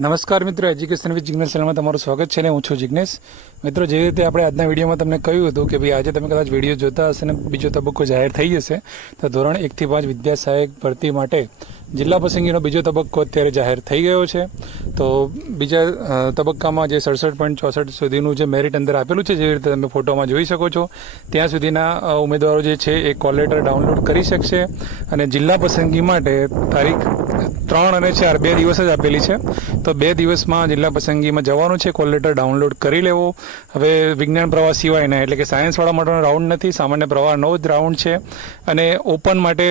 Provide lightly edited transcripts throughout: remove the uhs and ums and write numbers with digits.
નમસ્કાર મિત્રો, education with Jignesh ચેનલમાં તમારું સ્વાગત છે ને હું છું જિગ્નેશ. મિત્રો, જે રીતે આપણે આજના વિડીયોમાં તમને કહ્યું હતું કે ભાઈ આજે તમે કદાચ વિડીયો જોતા હશે ને બીજો તબક્કો જાહેર થઈ જશે તો ધોરણ 1 થી 5 વિદ્યા સહાયક ભરતી માટે જિલ્લા પસંદગીનો બીજો તબક્કો અત્યારે જાહેર થઈ ગયો છે. તો બીજા તબક્કામાં જે 67.64 સુધીનું જે મેરિટ અંદર આપેલું છે, જેવી રીતે તમે ફોટોમાં જોઈ શકો છો, ત્યાં સુધીના ઉમેદવારો જે છે એ કોલ લેટર ડાઉનલોડ કરી શકશે અને જિલ્લા પસંદગી માટે તારીખ 3 અને 4 બે દિવસ જ આપેલી છે. તો 2 દિવસમાં જિલ્લા પસંદગીમાં જવાનું છે, કોલ લેટર ડાઉનલોડ કરી લેવો. હવે વિજ્ઞાન પ્રવાહ સિવાયના એટલે કે સાયન્સવાળા માટેનો રાઉન્ડ નથી, સામાન્ય પ્રવાહનો જ રાઉન્ડ છે અને ઓપન માટે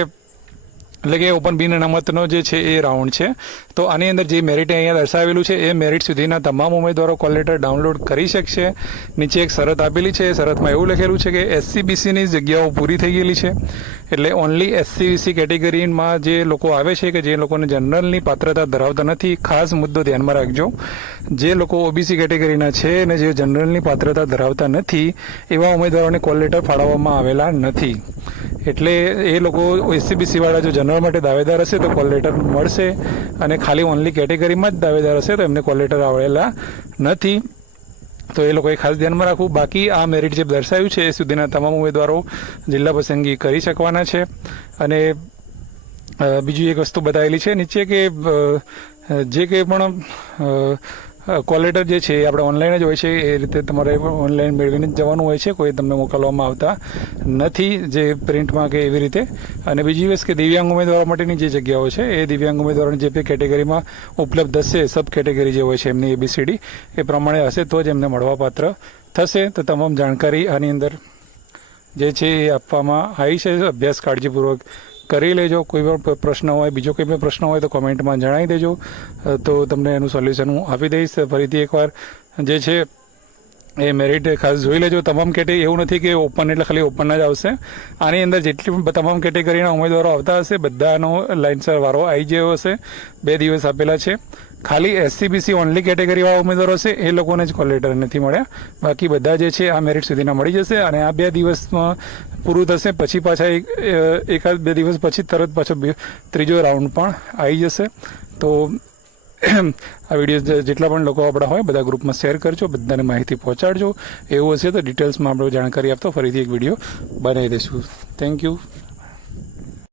એટલે કે ઓપન બિન અનામતનો જે છે એ રાઉન્ડ છે. તો આની અંદર જે મેરિટ અહીંયા દર્શાવેલું છે એ મેરિટ સુધીના તમામ ઉમેદવારો કોલ લેટર ડાઉનલોડ કરી શકશે. નીચે એક શરત આપેલી છે, શરતમાં એવું લખેલું છે કે SC/BCની જગ્યાઓ પૂરી થઈ ગયેલી છે, એટલે ઓનલી SC/BC કેટેગરીમાં જે લોકો આવે છે કે જે લોકોને જનરલની પાત્રતા ધરાવતા નથી, ખાસ મુદ્દો ધ્યાનમાં રાખજો, જે લોકો OBC કેટેગરીના છે અને જે જનરલની પાત્રતા ધરાવતા નથી એવા ઉમેદવારોને કોલ લેટર ફાળવવામાં આવેલા નથી. એટલે એ લોકો SC/BC વાળા જો જનરલ માટે દાવેદાર હશે તો કોલ લેટર મળશે અને ખાલી ઓનલી કેટેગરીમાં જ દાવેદાર હશે તો એમને કોલ લેટર આવેલા નથી. તો એ લોકોએ ખાસ ધ્યાનમાં રાખવું. બાકી આ મેરિટ જે દર્શાવ્યું છે એ સુધીના તમામ ઉમેદવારો જિલ્લા પસંદગી કરી શકવાના છે. અને બીજી એક વસ્તુ બતાવેલી છે નીચે કે જે કંઈ પણ કોલ લેટર જે છે એ આપણે ઓનલાઈન જ હોય છે, એ રીતે તમારે ઓનલાઈન મેળવીને જ જવાનું હોય છે, કોઈ તમને મોકલવામાં આવતા નથી જે પ્રિન્ટમાં કે એવી રીતે. અને બીજી વસ્તુ કે દિવ્યાંગ ઉમેદવારો માટેની જે જગ્યાઓ છે એ દિવ્યાંગ ઉમેદવારોની જે કેટેગરીમાં ઉપલબ્ધ હશે, સબ કેટેગરી જે હોય છે એમની ABCD એ પ્રમાણે હશે તો જ એમને મળવાપાત્ર થશે. તો તમામ જાણકારી આની અંદર જે છે એ આપવામાં આવી છે. અભ્યાસ કાળજીપૂર્વક કરી લેજો. કોઈ પણ પ્રશ્ન હોય, બીજો કોઈ પણ પ્રશ્ન હોય તો કોમેન્ટમાં જણાવી દેજો, તો તમને એનું સોલ્યુશન હું આપી દઈશ. ફરીથી એકવાર જે છે એ મેરિટ ખાસ જોઈ લેજો. તમામ કેટેગરી એવું નથી કે ઓપન એટલે ખાલી ઓપન જ આવશે. આની અંદર જેટલી પણ તમામ કેટેગરીના ઉમેદવારો આવતા હશે બધાનો લાઇનસર વારો આવી ગયો હશે. 2 દિવસ આપેલા છે. ખાલી SC/BC ઓનલી કેટેગરીવાળા ઉમેદવારો છે એ લોકોને જ કોલ લેટર નથી મળ્યા. બાકી બધા જે છે આ મેરિટ સુધીના મળી જશે અને આ 2 દિવસમાં પૂરું થશે. પછી પાછા એકાદ 2 દિવસ પછી તરત પાછો ત્રીજો રાઉન્ડ પણ આવી જશે. તો આ વિડીયો જેટલા પણ લોકો આપણા હોય બધા ગ્રુપમાં શેર કરજો, બધાને માહિતી પહોંચાડજો. એવું હશે તો ડિટેલ્સમાં આપણે જાણકારી આપતો ફરીથી એક વિડીયો બનાવી દઈશું. Thank you.